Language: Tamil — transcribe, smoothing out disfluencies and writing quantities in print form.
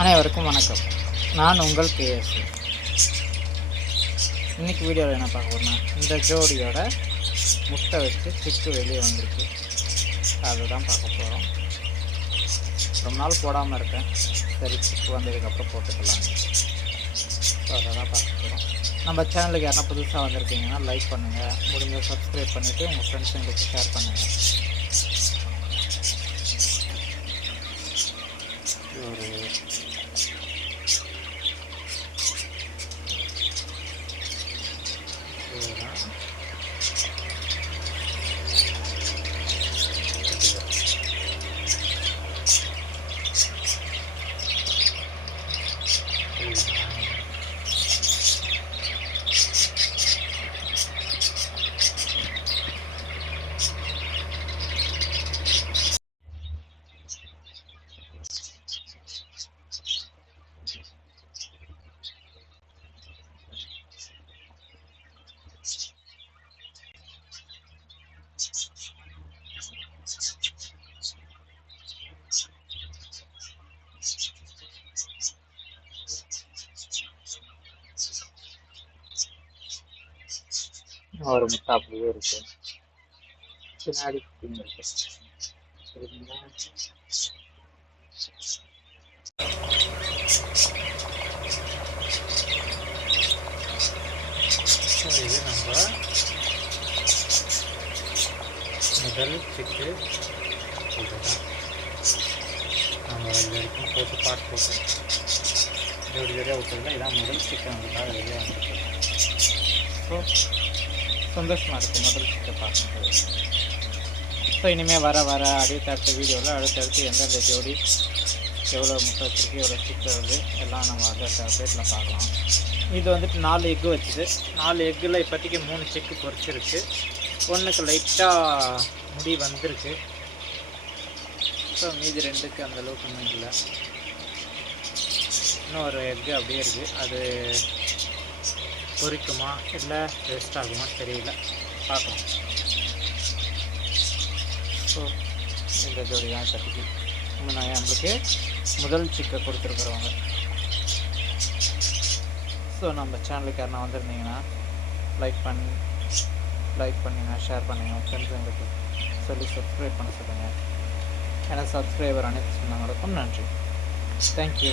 அனைவருக்கும் வணக்கம். நான் உங்கள் கேஎஸ். இன்றைக்கி வீடியோவில் என்ன பார்க்க போகிறோம்னா, இந்த ஜோடியோட முட்டை வச்சு சிக்கு வெளியே வந்திருக்கு. அதை தான் பார்க்க போகிறோம். ரொம்ப நாள் போடாமல் இருக்கேன், சரி சிக்கு வந்ததுக்கப்புறம் போட்டுக்கலாம். ஸோ அதை தான் பார்க்க போகிறோம். நம்ம சேனலுக்கு யாரா புதுசாக வந்திருக்கீங்கன்னா லைக் பண்ணுங்கள், முடிஞ்ச சப்ஸ்கிரைப் பண்ணிவிட்டு உங்கள் ஃப்ரெண்ட்ஸுங்களுக்கு ஷேர் பண்ணுங்கள். ஒரு முட்டை அப்படியே இருக்கு, பின்னாடி இருக்கு. சரிங்களா? இது நம்ம முதல் சிக்கு இதுதான். நம்ம இது வரைக்கும் போட்டு போட்டு ஜோடி ஜோடியாக விட்டுருந்தா இதான் முதல் சிக்கன் நம்மளுக்காக வெளியே வந்துருக்கு. ஸோ சந்தோஷமாக இருக்குது முதல் சிக்கை பார்க்கும்போது. ஸோ இனிமேல் வர அடுத்த வீடியோவில் அடுத்தடுத்து எந்தெந்த ஜோடி எவ்வளோ முட்டை வச்சுருக்கு, எவ்வளோ சிக்கன் வருது எல்லாம் நம்ம அடுத்த அப்டேட்டில் பார்க்கலாம். இது வந்துட்டு 4 எக்கு வச்சுது. 4 எக்கில் இப்போதைக்கு 3 சிக்கு பொரிச்சிருக்கு. ஒன்றுக்கு லைட்டாக முடி வந்திருக்கு. ஸோ மீதி 2க்கு அந்தளவுக்கு ஒன்றும் இல்லை. இன்னும் ஒரு எக்கு அப்படியே இருக்குது. அது பொரிக்குமா இல்லை வேஸ்ட் ஆகுமா தெரியல, பார்க்கலாம். ஸோ இந்த ஜோடி தான் இப்போதைக்கு நான் நம்மளுக்கு முதல் சிக்கை கொடுத்துருக்குறவங்க. ஸோ நம்ம சேனலுக்கு யாருன்னா வந்திருந்தீங்கன்னா லைக் பண்ணுங்கள், ஷேர் பண்ணுங்கள், ஃப்ரெண்ட்ஸுங்களுக்கு சொல்லி சப்ஸ்கிரைப் பண்ண சொல்லுங்கள். ஏன்னா சப்ஸ்கிரைபர் அனைத்து சொன்னவங்களுக்கும் நன்றி. தேங்க்யூ.